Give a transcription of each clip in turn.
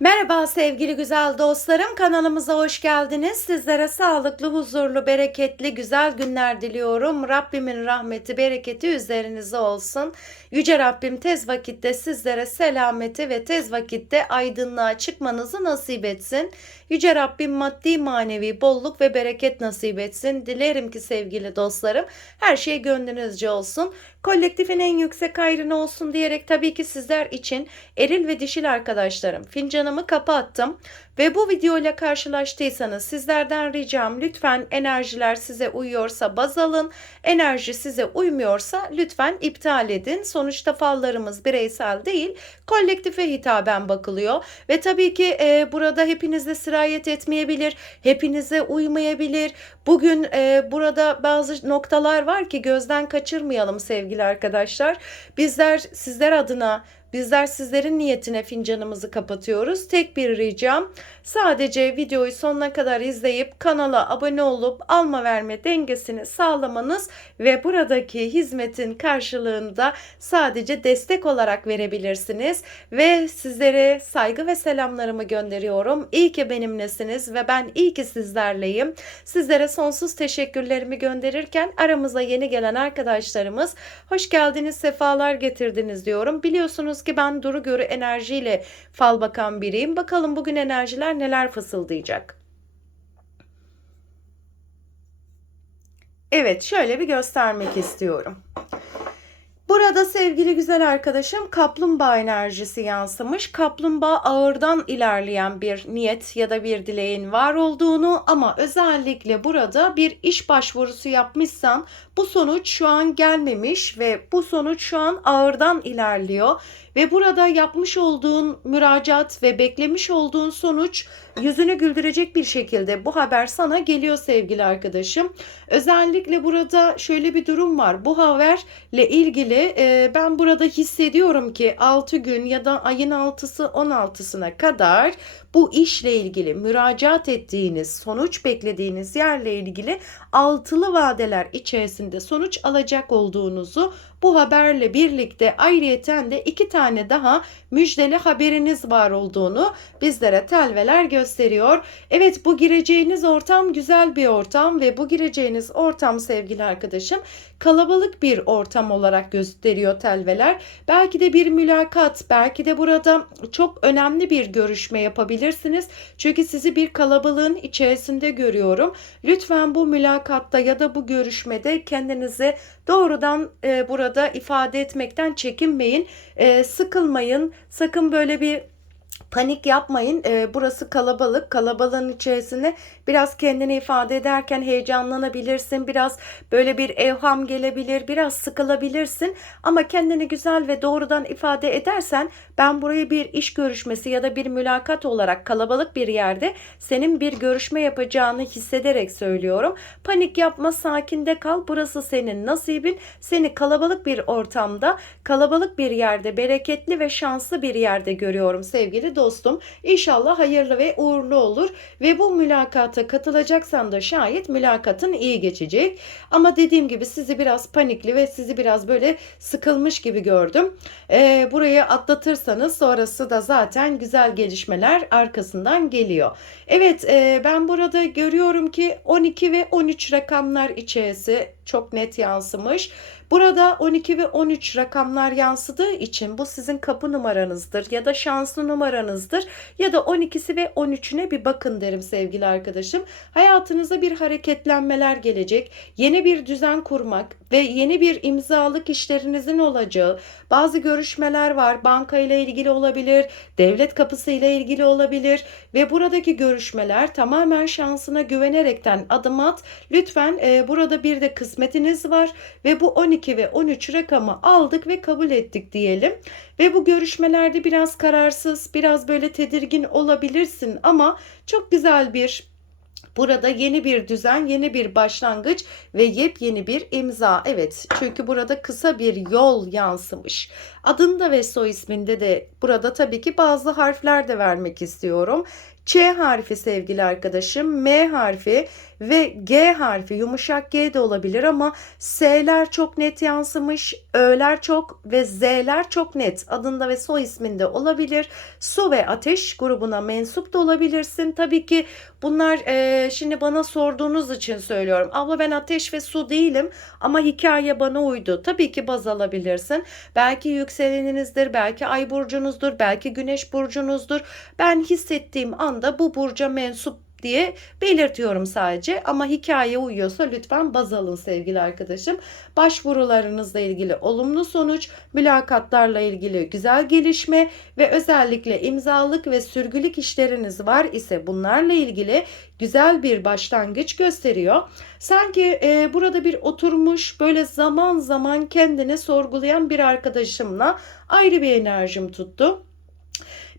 Merhaba sevgili güzel dostlarım kanalımıza hoş geldiniz. Sizlere sağlıklı, huzurlu, bereketli, güzel günler diliyorum. Rabbimin rahmeti, bereketi üzerinize olsun. Yüce Rabbim tez vakitte sizlere selameti ve tez vakitte aydınlığa çıkmanızı nasip etsin. Yüce Rabbim maddi manevi bolluk ve bereket nasip etsin. Dilerim ki sevgili dostlarım her şey gönlünüzce olsun. Kolektifin en yüksek hayrını olsun diyerek tabii ki sizler için eril ve dişil arkadaşlarım fincanımı kapattım. Ve bu videoyla karşılaştıysanız sizlerden ricam lütfen enerjiler size uyuyorsa baz alın. Enerji size uymuyorsa lütfen iptal edin. Sonuçta fallarımız bireysel değil kolektife hitaben bakılıyor. Ve tabii ki e, burada hepinize sirayet etmeyebilir. Hepinize uymayabilir. Bugün e, burada bazı noktalar var ki gözden kaçırmayalım sevgili arkadaşlar. Bizler sizler adına Bizler sizlerin niyetine fincanımızı kapatıyoruz. Tek bir ricam sadece videoyu sonuna kadar izleyip kanala abone olup alma verme dengesini sağlamanız ve buradaki hizmetin karşılığında sadece destek olarak verebilirsiniz ve sizlere saygı ve selamlarımı gönderiyorum. İyi ki benimlesiniz ve ben iyi ki sizlerleyim. Sizlere sonsuz teşekkürlerimi gönderirken aramıza yeni gelen arkadaşlarımız hoş geldiniz, sefalar getirdiniz diyorum. Biliyorsunuz ki ben duru görü enerjiyle fal bakan biriyim. Bakalım bugün enerjiler neler fısıldayacak. Evet şöyle bir göstermek istiyorum. Burada sevgili güzel arkadaşım kaplumbağa enerjisi yansımış. Kaplumbağa ağırdan ilerleyen bir niyet ya da bir dileğin var olduğunu ama özellikle burada bir iş başvurusu yapmışsan bu sonuç şu an gelmemiş ve bu sonuç şu an ağırdan ilerliyor ve burada yapmış olduğun müracaat ve beklemiş olduğun sonuç yüzünü güldürecek bir şekilde bu haber sana geliyor sevgili arkadaşım. Özellikle burada şöyle bir durum var. Bu haberle ilgili e, ben burada hissediyorum ki 6 gün ya da ayın 6'sı 16'sına kadar bu işle ilgili müracaat ettiğiniz, sonuç beklediğiniz yerle ilgili altılı vadeler içerisinde sonuç alacak olduğunuzu bu haberle birlikte ayrıyeten de iki tane daha müjdeli haberiniz var olduğunu bizlere telveler gösteriyor. Evet bu gireceğiniz ortam güzel bir ortam ve bu gireceğiniz ortam sevgili arkadaşım kalabalık bir ortam olarak gösteriyor telveler. Belki de bir mülakat, belki de burada çok önemli bir görüşme yapabilirsiniz. Çünkü sizi bir kalabalığın içerisinde görüyorum. Lütfen bu mülakatta ya da bu görüşmede kendinizi doğrudan e, burada ifade etmekten çekinmeyin. E, sıkılmayın. Sakın böyle bir Panik yapmayın. Ee, burası kalabalık. Kalabalığın içerisinde biraz kendini ifade ederken heyecanlanabilirsin. Biraz böyle bir evham gelebilir. Biraz sıkılabilirsin. Ama kendini güzel ve doğrudan ifade edersen ben burayı bir iş görüşmesi ya da bir mülakat olarak kalabalık bir yerde senin bir görüşme yapacağını hissederek söylüyorum. Panik yapma, sakinde kal. Burası senin nasibin. Seni kalabalık bir ortamda, kalabalık bir yerde, bereketli ve şanslı bir yerde görüyorum sevgili dostum. İnşallah hayırlı ve uğurlu olur ve bu mülakata katılacaksan da şayet mülakatın iyi geçecek. Ama dediğim gibi sizi biraz panikli ve sizi biraz böyle sıkılmış gibi gördüm. Ee, burayı atlatırsanız sonrası da zaten güzel gelişmeler arkasından geliyor. Evet e, ben burada görüyorum ki 12 ve 13 rakamlar içerisi çok net yansımış. Burada 12 ve 13 rakamlar yansıdığı için bu sizin kapı numaranızdır ya da şanslı numaranızdır ya da 12'si ve 13'üne bir bakın derim sevgili arkadaşım. Hayatınıza bir hareketlenmeler gelecek. Yeni bir düzen kurmak ve yeni bir imzalık işlerinizin olacağı bazı görüşmeler var. Banka ile ilgili olabilir, devlet kapısı ile ilgili olabilir ve buradaki görüşmeler tamamen şansına güvenerekten adım at. Lütfen e, burada bir de kısmetiniz var ve bu 12 12 ve 13 rakamı aldık ve kabul ettik diyelim. Ve bu görüşmelerde biraz kararsız, biraz böyle tedirgin olabilirsin ama çok güzel bir Burada yeni bir düzen, yeni bir başlangıç ve yepyeni bir imza. Evet çünkü burada kısa bir yol yansımış. Adında ve soy isminde de burada tabii ki bazı harfler de vermek istiyorum. Ç harfi sevgili arkadaşım, M harfi ve G harfi yumuşak G de olabilir ama S'ler çok net yansımış, Ö'ler çok ve Z'ler çok net adında ve soy isminde olabilir. Su ve ateş grubuna mensup da olabilirsin. Tabii ki bunlar e, şimdi bana sorduğunuz için söylüyorum. Abla ben ateş ve su değilim ama hikaye bana uydu. Tabii ki baz alabilirsin. Belki yükseleninizdir, belki ay burcunuzdur, belki güneş burcunuzdur. Ben hissettiğim anda bu burca mensup diye belirtiyorum sadece ama hikaye uyuyorsa lütfen baz alın sevgili arkadaşım. Başvurularınızla ilgili olumlu sonuç, mülakatlarla ilgili güzel gelişme ve özellikle imzalık ve sürgülük işleriniz var ise bunlarla ilgili güzel bir başlangıç gösteriyor. Sanki e, burada bir oturmuş böyle zaman zaman kendini sorgulayan bir arkadaşımla ayrı bir enerjim tuttu.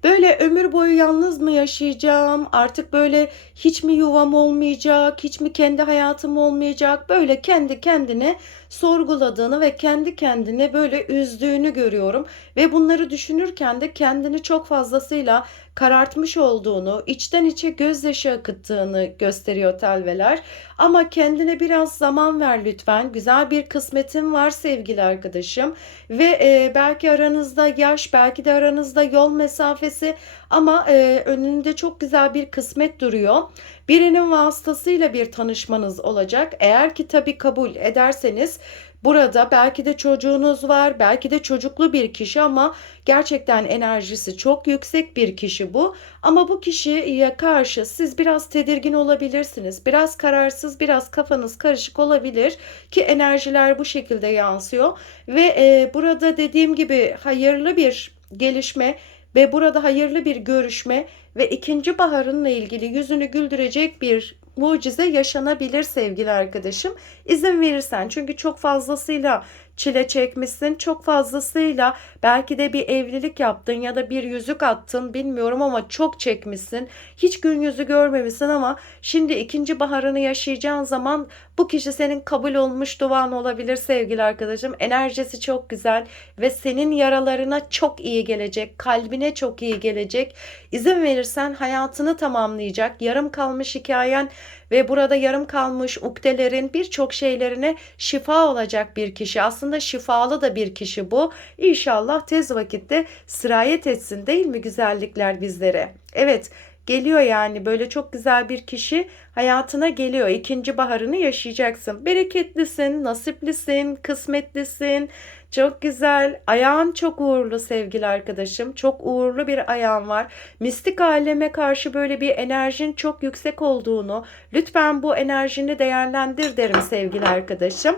Böyle ömür boyu yalnız mı yaşayacağım? Artık böyle hiç mi yuvam olmayacak? Hiç mi kendi hayatım olmayacak? Böyle kendi kendine sorguladığını ve kendi kendine böyle üzdüğünü görüyorum ve bunları düşünürken de kendini çok fazlasıyla karartmış olduğunu, içten içe gözyaşı akıttığını gösteriyor telveler. Ama kendine biraz zaman ver lütfen. Güzel bir kısmetin var sevgili arkadaşım. Ve e, belki aranızda yaş, belki de aranızda yol mesafesi ama e, önünde çok güzel bir kısmet duruyor. Birinin vasıtasıyla bir tanışmanız olacak. Eğer ki tabii kabul ederseniz Burada belki de çocuğunuz var, belki de çocuklu bir kişi ama gerçekten enerjisi çok yüksek bir kişi bu. Ama bu kişiye karşı siz biraz tedirgin olabilirsiniz. Biraz kararsız, biraz kafanız karışık olabilir ki enerjiler bu şekilde yansıyor. Ve e, burada dediğim gibi hayırlı bir gelişme ve burada hayırlı bir görüşme ve ikinci baharınla ilgili yüzünü güldürecek bir mucize yaşanabilir sevgili arkadaşım. İzin verirsen çünkü çok fazlasıyla çile çekmişsin. Çok fazlasıyla belki de bir evlilik yaptın ya da bir yüzük attın bilmiyorum ama çok çekmişsin. Hiç gün yüzü görmemişsin ama şimdi ikinci baharını yaşayacağın zaman bu kişi senin kabul olmuş duvan olabilir sevgili arkadaşım. Enerjisi çok güzel ve senin yaralarına çok iyi gelecek. Kalbine çok iyi gelecek. İzin verirsen hayatını tamamlayacak. Yarım kalmış hikayen ve burada yarım kalmış ukdelerin birçok şeylerine şifa olacak bir kişi. Aslında şifalı da bir kişi bu. İnşallah tez vakitte sirayet etsin değil mi güzellikler bizlere? Evet geliyor yani böyle çok güzel bir kişi hayatına geliyor. İkinci baharını yaşayacaksın. Bereketlisin, nasiplisin, kısmetlisin. Çok güzel. Ayağın çok uğurlu sevgili arkadaşım. Çok uğurlu bir ayağın var. Mistik aleme karşı böyle bir enerjin çok yüksek olduğunu, lütfen bu enerjini değerlendir derim sevgili arkadaşım.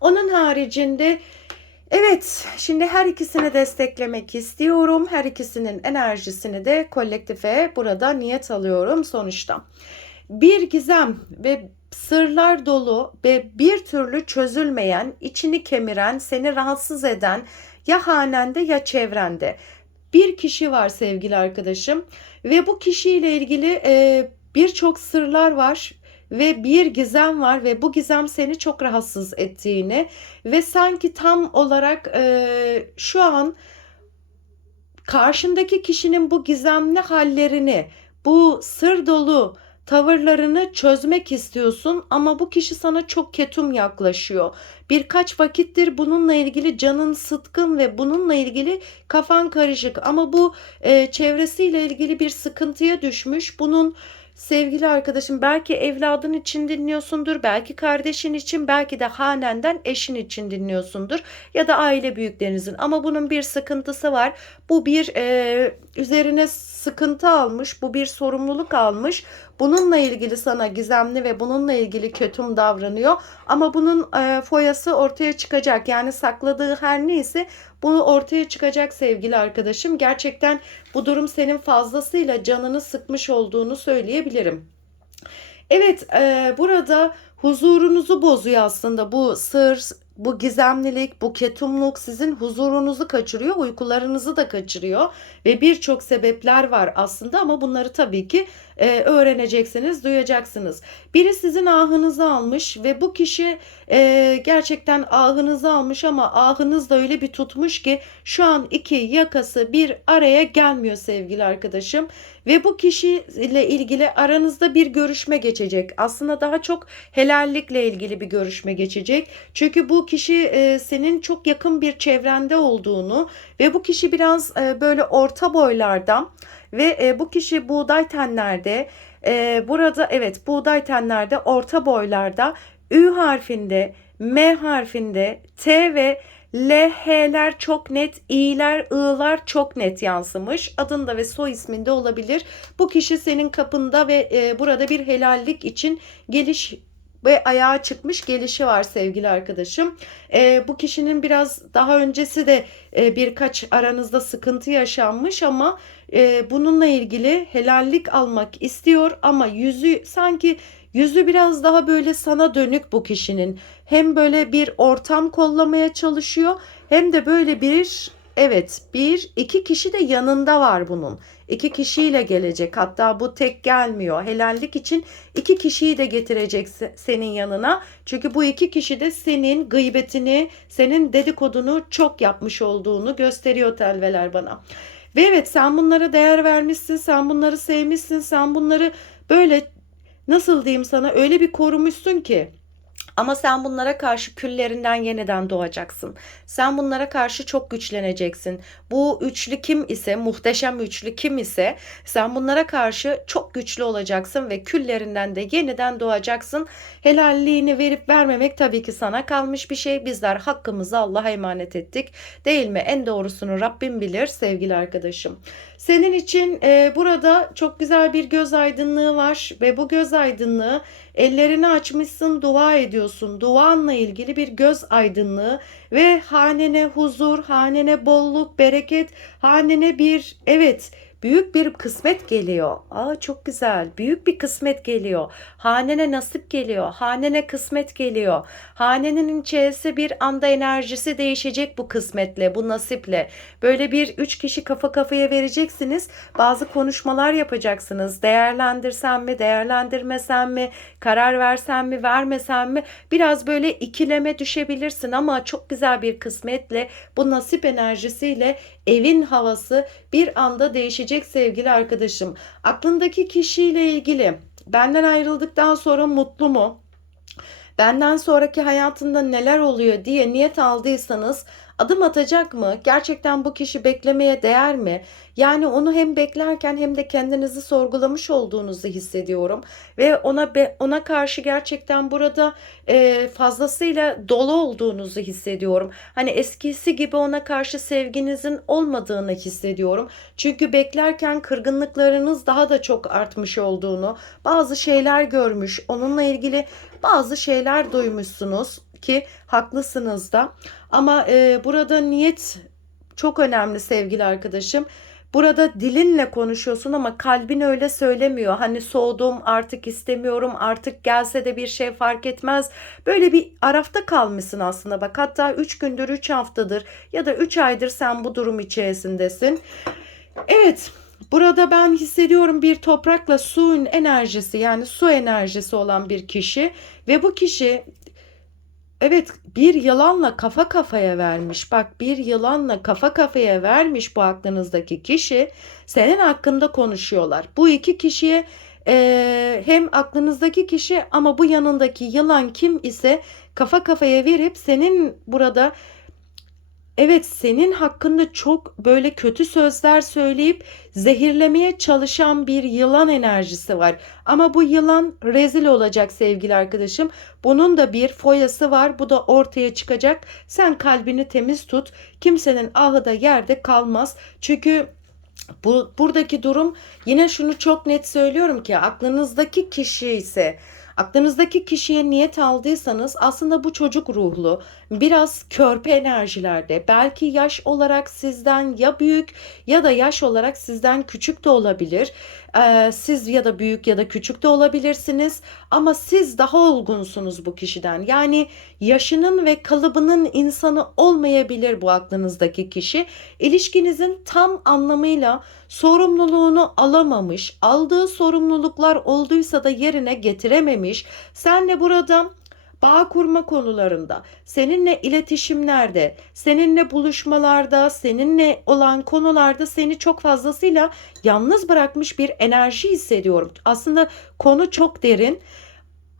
Onun haricinde Evet, şimdi her ikisini desteklemek istiyorum. Her ikisinin enerjisini de kolektife burada niyet alıyorum sonuçta. Bir gizem ve sırlar dolu ve bir türlü çözülmeyen, içini kemiren, seni rahatsız eden ya hanende ya çevrende bir kişi var sevgili arkadaşım ve bu kişiyle ilgili e, birçok sırlar var ve bir gizem var ve bu gizem seni çok rahatsız ettiğini ve sanki tam olarak e, şu an karşındaki kişinin bu gizemli hallerini, bu sır dolu tavırlarını çözmek istiyorsun ama bu kişi sana çok ketum yaklaşıyor. Birkaç vakittir bununla ilgili canın sıtkın ve bununla ilgili kafan karışık ama bu e, çevresiyle ilgili bir sıkıntıya düşmüş. Bunun sevgili arkadaşım belki evladın için dinliyorsundur, belki kardeşin için, belki de hanenden eşin için dinliyorsundur ya da aile büyüklerinizin. Ama bunun bir sıkıntısı var. Bu bir e, üzerine sıkıntı almış, bu bir sorumluluk almış. Bununla ilgili sana gizemli ve bununla ilgili kötüm davranıyor. Ama bunun e, foyası ortaya çıkacak. Yani sakladığı her neyse bunu ortaya çıkacak sevgili arkadaşım. Gerçekten bu durum senin fazlasıyla canını sıkmış olduğunu söyleyebilirim. Evet e, burada huzurunuzu bozuyor aslında bu sır, bu gizemlilik, bu ketumluk sizin huzurunuzu kaçırıyor, uykularınızı da kaçırıyor ve birçok sebepler var aslında ama bunları tabii ki e, öğreneceksiniz, duyacaksınız. Biri sizin ahınızı almış ve bu kişi e, gerçekten ahınızı almış ama ahınız da öyle bir tutmuş ki şu an iki yakası bir araya gelmiyor sevgili arkadaşım. Ve bu kişiyle ilgili aranızda bir görüşme geçecek. Aslında daha çok helallikle ilgili bir görüşme geçecek. Çünkü bu kişi e, senin çok yakın bir çevrende olduğunu ve bu kişi biraz e, böyle orta boylardan ve e, bu kişi buğday tenlerde e, burada evet buğday tenlerde orta boylarda Ü harfinde, M harfinde, T ve L, H'ler çok net, İ'ler, I'lar çok net yansımış. Adında ve soy isminde olabilir. Bu kişi senin kapında ve e, burada bir helallik için geliş ve ayağa çıkmış gelişi var sevgili arkadaşım. E, bu kişinin biraz daha öncesi de e, birkaç aranızda sıkıntı yaşanmış ama e, bununla ilgili helallik almak istiyor ama yüzü sanki yüzü biraz daha böyle sana dönük bu kişinin. Hem böyle bir ortam kollamaya çalışıyor hem de böyle bir evet bir iki kişi de yanında var bunun. İki kişiyle gelecek hatta bu tek gelmiyor. Helallik için iki kişiyi de getirecek senin yanına. Çünkü bu iki kişi de senin gıybetini, senin dedikodunu çok yapmış olduğunu gösteriyor telveler bana. Ve evet sen bunlara değer vermişsin, sen bunları sevmişsin, sen bunları böyle nasıl diyeyim sana öyle bir korumuşsun ki ama sen bunlara karşı küllerinden yeniden doğacaksın. Sen bunlara karşı çok güçleneceksin. Bu üçlü kim ise, muhteşem üçlü kim ise sen bunlara karşı çok güçlü olacaksın ve küllerinden de yeniden doğacaksın. Helalliğini verip vermemek tabii ki sana kalmış bir şey. Bizler hakkımızı Allah'a emanet ettik. Değil mi? En doğrusunu Rabbim bilir sevgili arkadaşım. Senin için e, burada çok güzel bir göz aydınlığı var ve bu göz aydınlığı ellerini açmışsın, dua ediyorsun. Duanla ilgili bir göz aydınlığı ve hanene huzur, hanene bolluk, bereket, hanene bir evet Büyük bir kısmet geliyor. Aa çok güzel. Büyük bir kısmet geliyor. Hanene nasip geliyor. Hanene kısmet geliyor. Hanenin içerisi bir anda enerjisi değişecek bu kısmetle, bu nasiple. Böyle bir üç kişi kafa kafaya vereceksiniz. Bazı konuşmalar yapacaksınız. Değerlendirsem mi, değerlendirmesem mi, karar versem mi, vermesem mi? Biraz böyle ikileme düşebilirsin ama çok güzel bir kısmetle bu nasip enerjisiyle evin havası bir anda değişecek sevgili arkadaşım. Aklındaki kişiyle ilgili benden ayrıldıktan sonra mutlu mu? Benden sonraki hayatında neler oluyor diye niyet aldıysanız adım atacak mı? Gerçekten bu kişi beklemeye değer mi? Yani onu hem beklerken hem de kendinizi sorgulamış olduğunuzu hissediyorum ve ona ona karşı gerçekten burada e, fazlasıyla dolu olduğunuzu hissediyorum. Hani eskisi gibi ona karşı sevginizin olmadığını hissediyorum. Çünkü beklerken kırgınlıklarınız daha da çok artmış olduğunu, bazı şeyler görmüş, onunla ilgili bazı şeyler duymuşsunuz ki haklısınız da. Ama e, burada niyet çok önemli sevgili arkadaşım. Burada dilinle konuşuyorsun ama kalbin öyle söylemiyor. Hani soğudum artık istemiyorum artık gelse de bir şey fark etmez. Böyle bir arafta kalmışsın aslında bak hatta 3 gündür 3 haftadır ya da 3 aydır sen bu durum içerisindesin. Evet Burada ben hissediyorum bir toprakla suyun enerjisi yani su enerjisi olan bir kişi ve bu kişi Evet bir yılanla kafa kafaya vermiş. Bak bir yılanla kafa kafaya vermiş bu aklınızdaki kişi. Senin hakkında konuşuyorlar. Bu iki kişiye e, hem aklınızdaki kişi ama bu yanındaki yılan kim ise kafa kafaya verip senin burada Evet senin hakkında çok böyle kötü sözler söyleyip zehirlemeye çalışan bir yılan enerjisi var. Ama bu yılan rezil olacak sevgili arkadaşım. Bunun da bir foyası var. Bu da ortaya çıkacak. Sen kalbini temiz tut. Kimsenin ahı da yerde kalmaz. Çünkü bu buradaki durum yine şunu çok net söylüyorum ki aklınızdaki kişi ise Aklınızdaki kişiye niyet aldıysanız aslında bu çocuk ruhlu, biraz körpe enerjilerde, belki yaş olarak sizden ya büyük ya da yaş olarak sizden küçük de olabilir. Ee, siz ya da büyük ya da küçük de olabilirsiniz ama siz daha olgunsunuz bu kişiden. Yani yaşının ve kalıbının insanı olmayabilir bu aklınızdaki kişi. İlişkinizin tam anlamıyla sorumluluğunu alamamış, aldığı sorumluluklar olduysa da yerine getirememiş. Senle burada bağ kurma konularında, seninle iletişimlerde, seninle buluşmalarda, seninle olan konularda seni çok fazlasıyla yalnız bırakmış bir enerji hissediyorum. Aslında konu çok derin.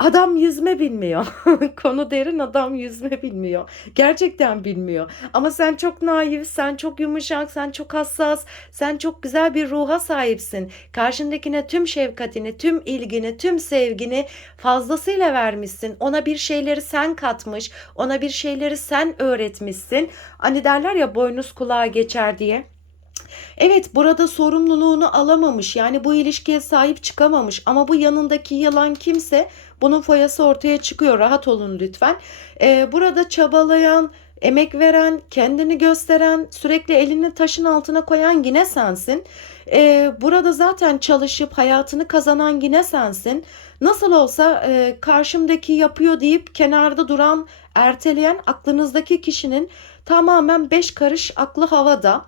Adam yüzme bilmiyor. Konu derin adam yüzme bilmiyor. Gerçekten bilmiyor. Ama sen çok naif, sen çok yumuşak, sen çok hassas, sen çok güzel bir ruha sahipsin. Karşındakine tüm şefkatini, tüm ilgini, tüm sevgini fazlasıyla vermişsin. Ona bir şeyleri sen katmış, ona bir şeyleri sen öğretmişsin. Hani derler ya boynuz kulağa geçer diye. Evet burada sorumluluğunu alamamış yani bu ilişkiye sahip çıkamamış ama bu yanındaki yalan kimse bunun foyası ortaya çıkıyor rahat olun lütfen. Ee, burada çabalayan emek veren, kendini gösteren, sürekli elini taşın altına koyan yine sensin. Ee, burada zaten çalışıp hayatını kazanan yine sensin. Nasıl olsa e, karşımdaki yapıyor deyip kenarda duran, erteleyen aklınızdaki kişinin tamamen beş karış aklı havada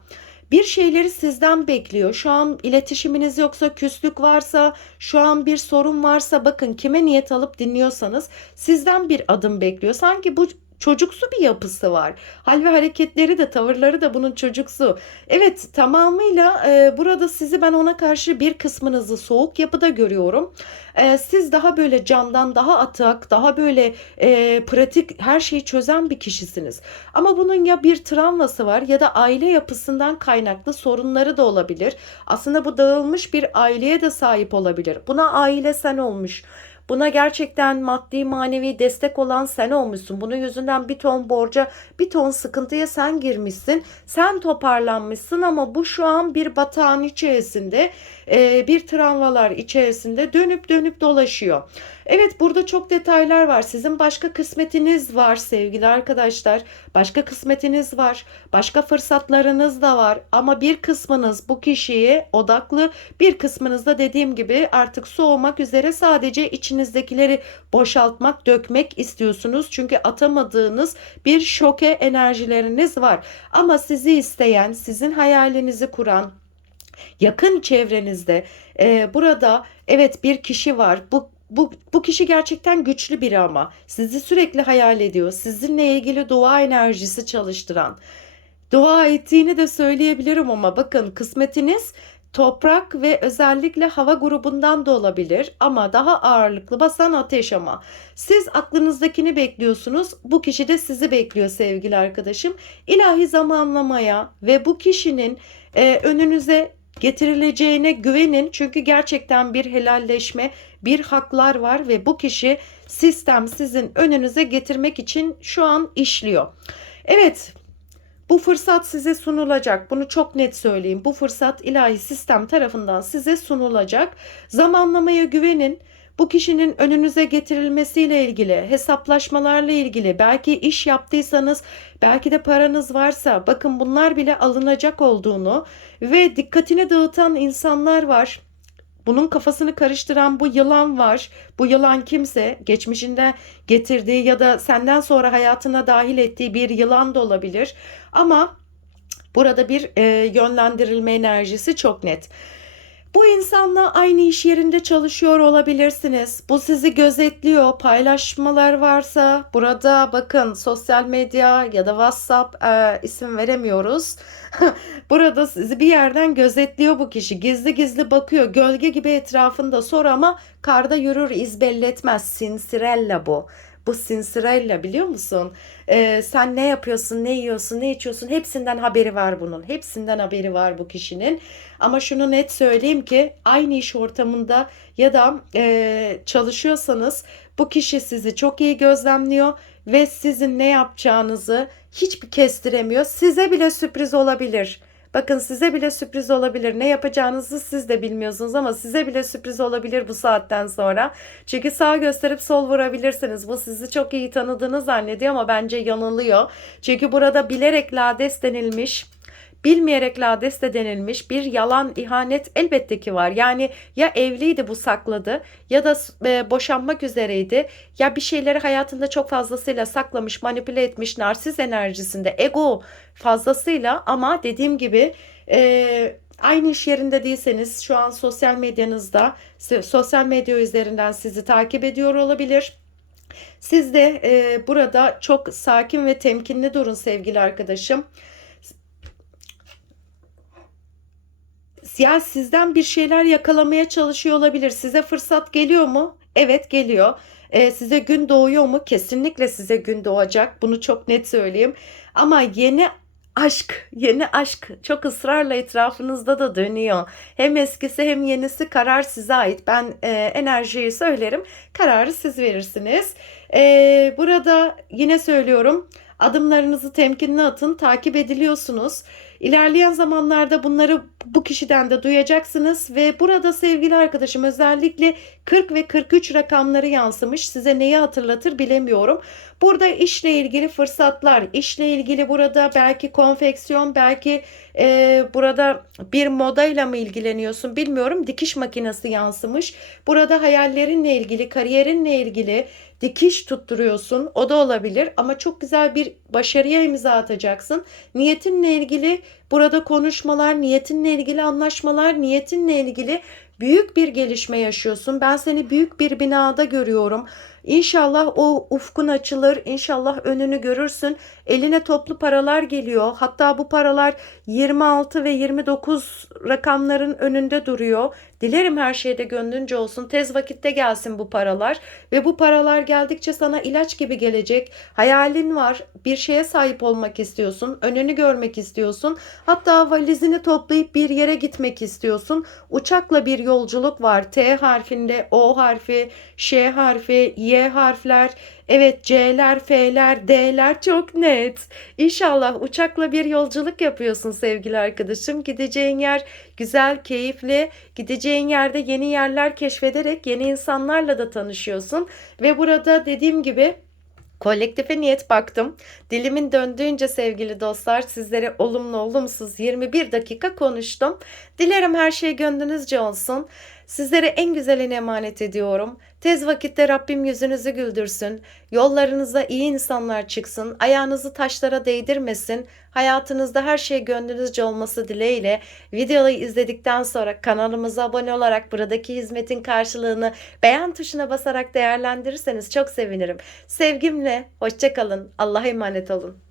bir şeyleri sizden bekliyor. Şu an iletişiminiz yoksa, küslük varsa, şu an bir sorun varsa bakın kime niyet alıp dinliyorsanız sizden bir adım bekliyor. Sanki bu çocuksu bir yapısı var. Hal ve hareketleri de tavırları da bunun çocuksu. Evet tamamıyla e, burada sizi ben ona karşı bir kısmınızı soğuk yapıda görüyorum. E, siz daha böyle candan daha atak daha böyle e, pratik her şeyi çözen bir kişisiniz. Ama bunun ya bir travması var ya da aile yapısından kaynaklı sorunları da olabilir. Aslında bu dağılmış bir aileye de sahip olabilir. Buna aile sen olmuş. Buna gerçekten maddi manevi destek olan sen olmuşsun. Bunun yüzünden bir ton borca, bir ton sıkıntıya sen girmişsin. Sen toparlanmışsın ama bu şu an bir batağın içerisinde, bir travmalar içerisinde dönüp dönüp dolaşıyor. Evet burada çok detaylar var. Sizin başka kısmetiniz var sevgili arkadaşlar. Başka kısmetiniz var. Başka fırsatlarınız da var. Ama bir kısmınız bu kişiye odaklı. Bir kısmınız da dediğim gibi artık soğumak üzere sadece içinizdekileri boşaltmak, dökmek istiyorsunuz. Çünkü atamadığınız bir şoke enerjileriniz var. Ama sizi isteyen, sizin hayalinizi kuran, yakın çevrenizde e, burada evet bir kişi var. Bu bu, bu kişi gerçekten güçlü biri ama sizi sürekli hayal ediyor. Sizinle ilgili dua enerjisi çalıştıran. Dua ettiğini de söyleyebilirim ama bakın kısmetiniz toprak ve özellikle hava grubundan da olabilir ama daha ağırlıklı basan ateş ama. Siz aklınızdakini bekliyorsunuz. Bu kişi de sizi bekliyor sevgili arkadaşım. İlahi zamanlamaya ve bu kişinin e, önünüze getirileceğine güvenin. Çünkü gerçekten bir helalleşme, bir haklar var ve bu kişi sistem sizin önünüze getirmek için şu an işliyor. Evet, bu fırsat size sunulacak. Bunu çok net söyleyeyim. Bu fırsat ilahi sistem tarafından size sunulacak. Zamanlamaya güvenin bu kişinin önünüze getirilmesiyle ilgili, hesaplaşmalarla ilgili, belki iş yaptıysanız, belki de paranız varsa bakın bunlar bile alınacak olduğunu ve dikkatini dağıtan insanlar var. Bunun kafasını karıştıran bu yılan var. Bu yılan kimse geçmişinde getirdiği ya da senden sonra hayatına dahil ettiği bir yılan da olabilir. Ama burada bir e, yönlendirilme enerjisi çok net. Bu insanla aynı iş yerinde çalışıyor olabilirsiniz. Bu sizi gözetliyor. Paylaşmalar varsa burada bakın sosyal medya ya da WhatsApp e, isim veremiyoruz. burada sizi bir yerden gözetliyor bu kişi. Gizli gizli bakıyor. Gölge gibi etrafında sor ama karda yürür iz belli etmez. Sinsirella bu. Bu Sinsirella biliyor musun? Ee, sen ne yapıyorsun, ne yiyorsun, ne içiyorsun hepsinden haberi var bunun. Hepsinden haberi var bu kişinin. Ama şunu net söyleyeyim ki aynı iş ortamında ya da e, çalışıyorsanız bu kişi sizi çok iyi gözlemliyor ve sizin ne yapacağınızı hiçbir kestiremiyor. Size bile sürpriz olabilir. Bakın size bile sürpriz olabilir. Ne yapacağınızı siz de bilmiyorsunuz ama size bile sürpriz olabilir bu saatten sonra. Çünkü sağ gösterip sol vurabilirsiniz. Bu sizi çok iyi tanıdığını zannediyor ama bence yanılıyor. Çünkü burada bilerek lades denilmiş bilmeyerek ladeste denilmiş bir yalan ihanet elbette ki var. Yani ya evliydi bu sakladı ya da e, boşanmak üzereydi ya bir şeyleri hayatında çok fazlasıyla saklamış manipüle etmiş narsiz enerjisinde ego fazlasıyla ama dediğim gibi e, aynı iş yerinde değilseniz şu an sosyal medyanızda sosyal medya üzerinden sizi takip ediyor olabilir. Siz de e, burada çok sakin ve temkinli durun sevgili arkadaşım. Ya sizden bir şeyler yakalamaya çalışıyor olabilir. Size fırsat geliyor mu? Evet geliyor. Ee, size gün doğuyor mu? Kesinlikle size gün doğacak. Bunu çok net söyleyeyim. Ama yeni aşk, yeni aşk çok ısrarla etrafınızda da dönüyor. Hem eskisi hem yenisi karar size ait. Ben e, enerjiyi söylerim. Kararı siz verirsiniz. E, burada yine söylüyorum. Adımlarınızı temkinli atın. Takip ediliyorsunuz. İlerleyen zamanlarda bunları bu kişiden de duyacaksınız ve burada sevgili arkadaşım özellikle 40 ve 43 rakamları yansımış. Size neyi hatırlatır bilemiyorum. Burada işle ilgili fırsatlar, işle ilgili burada belki konfeksiyon, belki e, burada bir modayla mı ilgileniyorsun bilmiyorum. Dikiş makinesi yansımış. Burada hayallerinle ilgili, kariyerinle ilgili dikiş tutturuyorsun. O da olabilir ama çok güzel bir başarıya imza atacaksın. Niyetinle ilgili burada konuşmalar, niyetinle ilgili anlaşmalar, niyetinle ilgili büyük bir gelişme yaşıyorsun. Ben seni büyük bir binada görüyorum. İnşallah o ufkun açılır. İnşallah önünü görürsün. Eline toplu paralar geliyor. Hatta bu paralar 26 ve 29 rakamların önünde duruyor. Dilerim her şeyde gönlünce olsun. Tez vakitte gelsin bu paralar ve bu paralar geldikçe sana ilaç gibi gelecek. Hayalin var. Bir şeye sahip olmak istiyorsun. Önünü görmek istiyorsun. Hatta valizini toplayıp bir yere gitmek istiyorsun. Uçakla bir yolculuk var. T harfinde O harfi, Ş harfi, Y harfler, evet C'ler, F'ler, D'ler çok net. İnşallah uçakla bir yolculuk yapıyorsun sevgili arkadaşım. Gideceğin yer güzel, keyifli. Gideceğin yerde yeni yerler keşfederek yeni insanlarla da tanışıyorsun. Ve burada dediğim gibi Kolektife niyet baktım. Dilimin döndüğünce sevgili dostlar sizlere olumlu olumsuz 21 dakika konuştum. Dilerim her şey gönlünüzce olsun. Sizlere en güzelini emanet ediyorum. Tez vakitte Rabbim yüzünüzü güldürsün. Yollarınıza iyi insanlar çıksın. Ayağınızı taşlara değdirmesin. Hayatınızda her şey gönlünüzce olması dileğiyle videoyu izledikten sonra kanalımıza abone olarak buradaki hizmetin karşılığını beğen tuşuna basarak değerlendirirseniz çok sevinirim. Sevgimle hoşçakalın. Allah'a emanet olun.